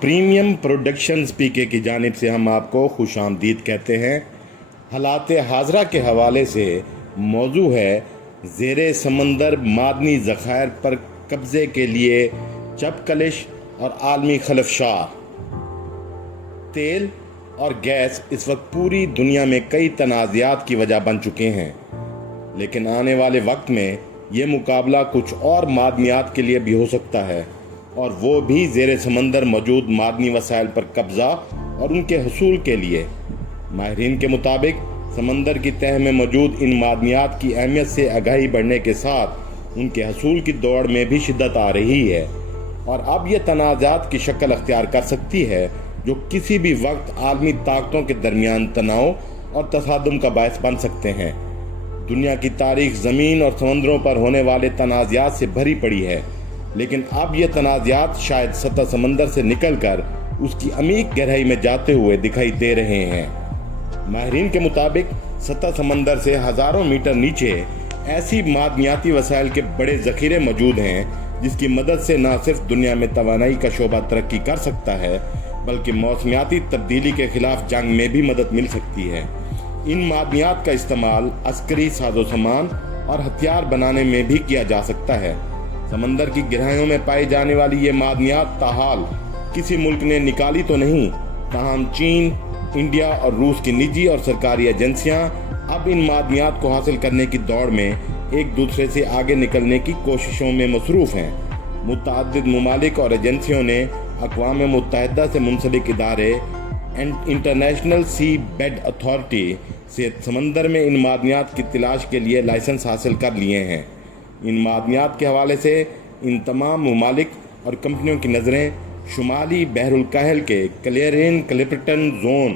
Premium productions پی کے کی جانب سے ہم آپ کو خوش آمدید کہتے ہیں۔ حالات حاضرہ کے حوالے سے موضوع ہے زیر سمندر معدنی ذخائر پر قبضے کے لیے چپکلش اور عالمی خلفشار۔ تیل اور گیس اس وقت پوری دنیا میں کئی تنازعات کی وجہ بن چکے ہیں، لیکن آنے والے وقت میں یہ مقابلہ کچھ اور معدنیات کے لیے بھی ہو سکتا ہے، اور وہ بھی زیر سمندر موجود معدنی وسائل پر قبضہ اور ان کے حصول کے لیے۔ ماہرین کے مطابق سمندر کی تہہ میں موجود ان معدنیات کی اہمیت سے آگاہی بڑھنے کے ساتھ ان کے حصول کی دوڑ میں بھی شدت آ رہی ہے، اور اب یہ تنازعات کی شکل اختیار کر سکتی ہے جو کسی بھی وقت عالمی طاقتوں کے درمیان تناؤ اور تصادم کا باعث بن سکتے ہیں۔ دنیا کی تاریخ زمین اور سمندروں پر ہونے والے تنازعات سے بھری پڑی ہے، لیکن اب یہ تنازعات شاید سطح سمندر سے نکل کر اس کی عمیق گہرائی میں جاتے ہوئے دکھائی دے رہے ہیں۔ ماہرین کے مطابق سطح سمندر سے ہزاروں میٹر نیچے ایسی معدنیاتی وسائل کے بڑے ذخیرے موجود ہیں جس کی مدد سے نہ صرف دنیا میں توانائی کا شعبہ ترقی کر سکتا ہے بلکہ موسمیاتی تبدیلی کے خلاف جنگ میں بھی مدد مل سکتی ہے۔ ان معدنیات کا استعمال عسکری ساز و سامان اور ہتھیار بنانے میں بھی کیا جا سکتا ہے۔ سمندر کی گہرائیوں میں پائی جانے والی یہ معدنیات تاحال کسی ملک نے نکالی تو نہیں، تاہم چین، انڈیا اور روس کی نجی اور سرکاری ایجنسیاں اب ان معدنیات کو حاصل کرنے کی دوڑ میں ایک دوسرے سے آگے نکلنے کی کوششوں میں مصروف ہیں۔ متعدد ممالک اور ایجنسیوں نے اقوام متحدہ سے منسلک ادارے انٹرنیشنل سی بیڈ اتھارٹی سے سمندر میں ان معدنیات کی تلاش کے لیے لائسنس حاصل کر لیے ہیں۔ ان معدنیات کے حوالے سے ان تمام ممالک اور کمپنیوں کی نظریں شمالی بحر الکاہل کے کلیرین کلپرٹن زون،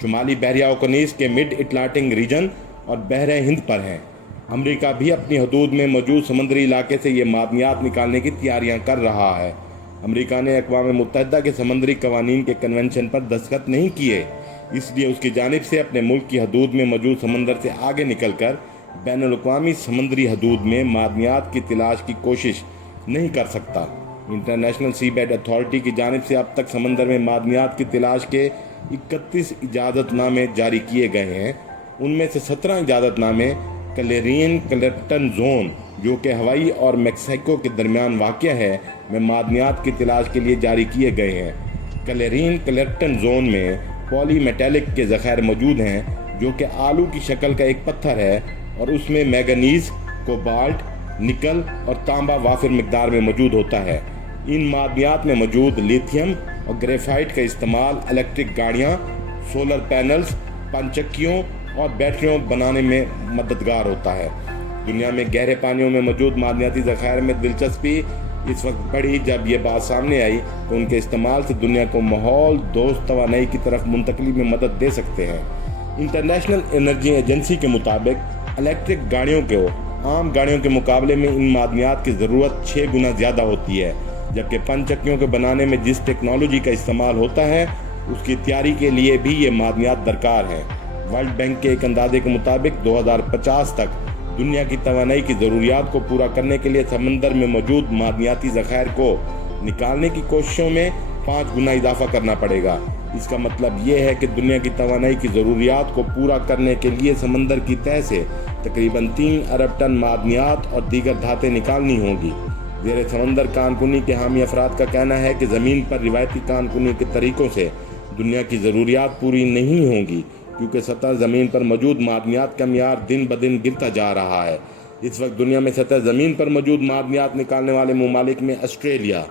شمالی بحیرہ اوقیانوس کے مڈ اٹلانٹک ریجن اور بحر ہند پر ہیں۔ امریکہ بھی اپنی حدود میں موجود سمندری علاقے سے یہ معدنیات نکالنے کی تیاریاں کر رہا ہے۔ امریکہ نے اقوام متحدہ کے سمندری قوانین کے کنونشن پر دستخط نہیں کیے، اس لیے اس کی جانب سے اپنے ملک کی حدود میں موجود سمندر سے آگے نکل کر بین الاقوامی سمندری حدود میں معدنیات کی تلاش کی کوشش نہیں کر سکتا۔ انٹرنیشنل سی بیڈ اتھارٹی کی جانب سے اب تک سمندر میں معدنیات کی تلاش کے 31 اجازت نامے جاری کیے گئے ہیں۔ ان میں سے 17 اجازت نامے کلیرین کلپرٹن زون، جو کہ ہوائی اور میکسیکو کے درمیان واقع ہے، میں معدنیات کی تلاش کے لیے جاری کیے گئے ہیں۔ کلیرین کلپرٹن زون میں پولی میٹالک کے ذخائر موجود ہیں جو کہ آلو کی شکل کا ایک پتھر ہے، اور اس میں مینگنیز، کوبالٹ، نکل اور تانبا وافر مقدار میں موجود ہوتا ہے۔ ان معدنیات میں موجود لیتھیم اور گریفائٹ کا استعمال الیکٹرک گاڑیاں، سولر پینلز، پنچکیوں اور بیٹریوں بنانے میں مددگار ہوتا ہے۔ دنیا میں گہرے پانیوں میں موجود معدنیاتی ذخائر میں دلچسپی اس وقت بڑھی جب یہ بات سامنے آئی کہ ان کے استعمال سے دنیا کو ماحول دوست توانائی کی طرف منتقلی میں مدد دے سکتے ہیں۔ انٹرنیشنل انرجی ایجنسی کے مطابق الیکٹرک گاڑیوں کو عام گاڑیوں کے مقابلے میں ان معدنیات کی ضرورت 6 گنا زیادہ ہوتی ہے، جبکہ پن چکیوں کے بنانے میں جس ٹیکنالوجی کا استعمال ہوتا ہے اس کی تیاری کے لیے بھی یہ معدنیات درکار ہیں۔ ورلڈ بینک کے ایک اندازے کے مطابق 2050 تک دنیا کی توانائی کی ضروریات کو پورا کرنے کے لیے سمندر میں موجود معدنیاتی ذخائر کو نکالنے کی کوششوں میں 5 گنا اضافہ کرنا پڑے گا۔ اس کا مطلب یہ ہے کہ دنیا کی توانائی کی ضروریات کو پورا کرنے کے لیے سمندر کی تہہ سے تقریباً 3 ارب ٹن معدنیات اور دیگر دھاتیں نکالنی ہوں گی۔ زیر سمندر کان کنی کے حامی افراد کا کہنا ہے کہ زمین پر روایتی کان کنی کے طریقوں سے دنیا کی ضروریات پوری نہیں ہوں گی، کیونکہ سطح زمین پر موجود معدنیات کا معیار دن بدن گرتا جا رہا ہے۔ اس وقت دنیا میں سطح زمین پر موجود معدنیات نکالنے والے ممالک میں آسٹریلیا،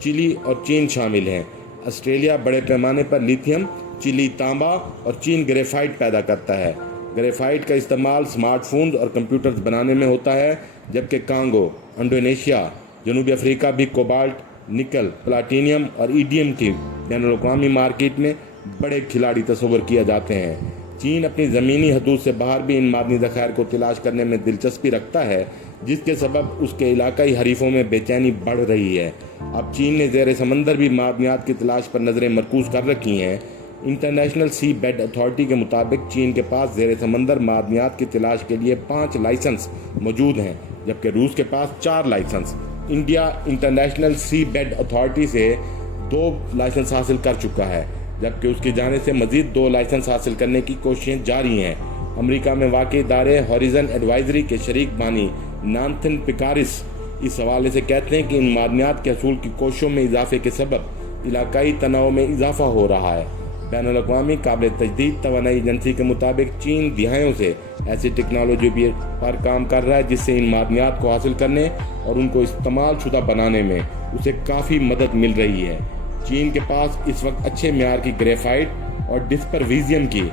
چلی اور چین شامل ہیں۔ آسٹریلیا بڑے پیمانے پر لیتھیم، چلی تانبا اور چین گریفائٹ پیدا کرتا ہے۔ گریفائٹ کا استعمال سمارٹ فونز اور کمپیوٹرز بنانے میں ہوتا ہے، جبکہ کانگو، انڈونیشیا، جنوبی افریقہ بھی کوبالٹ، نکل، پلاٹینیم اور ایڈیم کی بین الاقوامی مارکیٹ میں بڑے کھلاڑی تصور کیا جاتے ہیں۔ چین اپنی زمینی حدود سے باہر بھی ان معدنی ذخائر کو تلاش کرنے میں دلچسپی رکھتا ہے، جس کے سبب اس کے علاقائی حریفوں میں بے چینی بڑھ رہی ہے۔ اب چین نے زیر سمندر بھی معدنیات کی تلاش پر نظریں مرکوز کر رکھی ہیں۔ انٹرنیشنل سی بیڈ اتھارٹی کے مطابق چین کے پاس زیر سمندر معدنیات کی تلاش کے لیے 5 لائسنس موجود ہیں، جبکہ روس کے پاس 4 لائسنس۔ انڈیا انٹرنیشنل سی بیڈ اتھارٹی سے 2 لائسنس حاصل کر چکا ہے، جبکہ اس کی جانب سے مزید 2 لائسنس حاصل کرنے کی کوششیں جاری ہیں۔ امریکہ میں واقع ادارے ہاریزن ایڈوائزری کے شریک بانی ناتھن پیکارس اس حوالے سے کہتے ہیں کہ ان معدنیات کے حصول کی کوششوں میں اضافے کے سبب علاقائی تناؤ میں اضافہ ہو رہا ہے۔ بین الاقوامی قابل تجدید توانائی ایجنسی کے مطابق چین دہائیوں سے ایسی ٹیکنالوجی پر کام کر رہا ہے جس سے ان معدنیات کو حاصل کرنے اور ان کو استعمال شدہ بنانے میں اسے کافی مدد مل رہی ہے۔ چین کے پاس اس وقت اچھے معیار کی گریفائٹ اور ڈسپرویزیم کی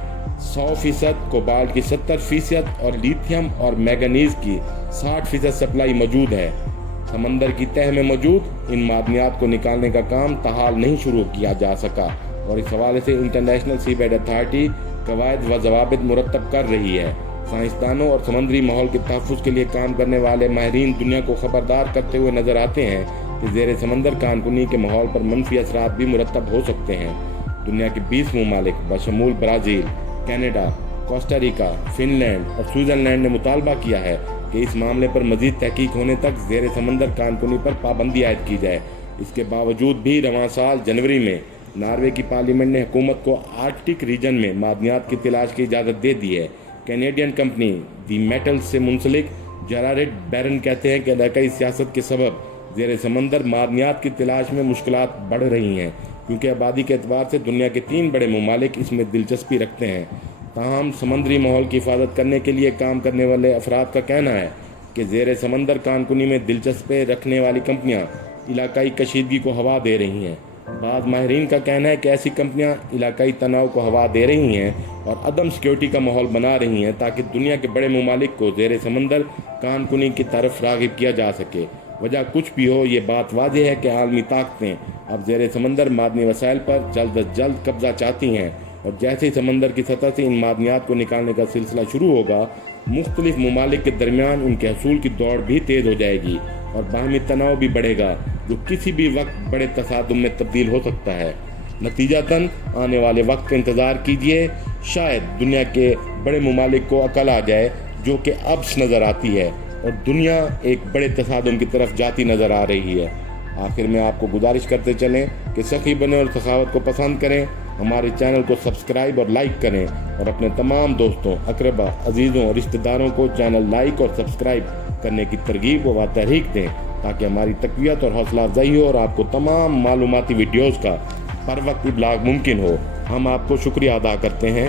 100%، کوبالٹ کی 70% اور لیتھیم اور مینگنیز کی 60% سپلائی موجود ہے۔ سمندر کی تہہ میں موجود ان معدنیات کو نکالنے کا کام تاحال نہیں شروع کیا جا سکا، اور اس حوالے سے انٹرنیشنل سی بیڈ اتھارٹی قواعد و ضوابط مرتب کر رہی ہے۔ سائنسدانوں اور سمندری ماحول کے تحفظ کے لیے کام کرنے والے ماہرین دنیا کو خبردار کرتے ہوئے نظر آتے ہیں کہ زیر سمندر کانکنی کے ماحول پر منفی اثرات بھی مرتب ہو سکتے ہیں۔ دنیا کے 20 ممالک بشمول Brazil, Canada, Costa Rica, Finland اور سوئٹزرلینڈ نے مطالبہ کیا ہے کہ اس معاملے پر مزید تحقیق ہونے تک زیر سمندر کانکنی پر پابندی عائد کی جائے۔ اس کے باوجود بھی رواں سال جنوری میں ناروے کی پارلیمنٹ نے حکومت کو آرکٹک ریجن میں معدنیات کی تلاش کی اجازت دے دی ہے۔ کینیڈین کمپنی دی میٹل سے منسلک جیرارڈ بیرن کہتے ہیں کہ علاقائی سیاست کے سبب زیر سمندر معدنیات کی تلاش میں مشکلات بڑھ رہی ہیں، کیونکہ آبادی کے اعتبار سے دنیا کے 3 بڑے ممالک اس میں دلچسپی رکھتے ہیں۔ تاہم سمندری ماحول کی حفاظت کرنے کے لیے کام کرنے والے افراد کا کہنا ہے کہ زیر سمندر کانکنی میں دلچسپی رکھنے والی کمپنیاں علاقائی کشیدگی کو ہوا دے رہی ہیں۔ بعض ماہرین کا کہنا ہے کہ ایسی کمپنیاں علاقائی تناؤ کو ہوا دے رہی ہیں اور عدم سیکیورٹی کا ماحول بنا رہی ہیں تاکہ دنیا کے بڑے ممالک کو زیر سمندر کانکنی کی طرف راغب کیا جا سکے۔ وجہ کچھ بھی ہو، یہ بات واضح ہے کہ عالمی طاقتیں اب زیر سمندر معدنی وسائل پر جلد از جلد قبضہ چاہتی ہیں، اور جیسے ہی سمندر کی سطح سے ان معدنیات کو نکالنے کا سلسلہ شروع ہوگا، مختلف ممالک کے درمیان ان کے حصول کی دوڑ بھی تیز ہو جائے گی اور باہمی تناؤ بھی بڑھے گا، جو کسی بھی وقت بڑے تصادم میں تبدیل ہو سکتا ہے۔ نتیجتاً آنے والے وقت کا انتظار کیجیے، شاید دنیا کے بڑے ممالک کو عقل آ جائے جو کہ اب نظر آتی ہے، اور دنیا ایک بڑے تصادم کی طرف جاتی نظر آ رہی ہے۔ آخر میں آپ کو گزارش کرتے چلیں کہ سخی بنیں اور سخاوت کو پسند کریں، ہمارے چینل کو سبسکرائب اور لائک کریں، اور اپنے تمام دوستوں، اقربا، عزیزوں اور رشتہ داروں کو چینل لائک اور سبسکرائب کرنے کی ترغیب و تحریک دیں تاکہ ہماری تقویت اور حوصلہ افزائی ہو اور آپ کو تمام معلوماتی ویڈیوز کا پر وقت ابلاغ ممکن ہو۔ ہم آپ کو شکریہ ادا کرتے ہیں۔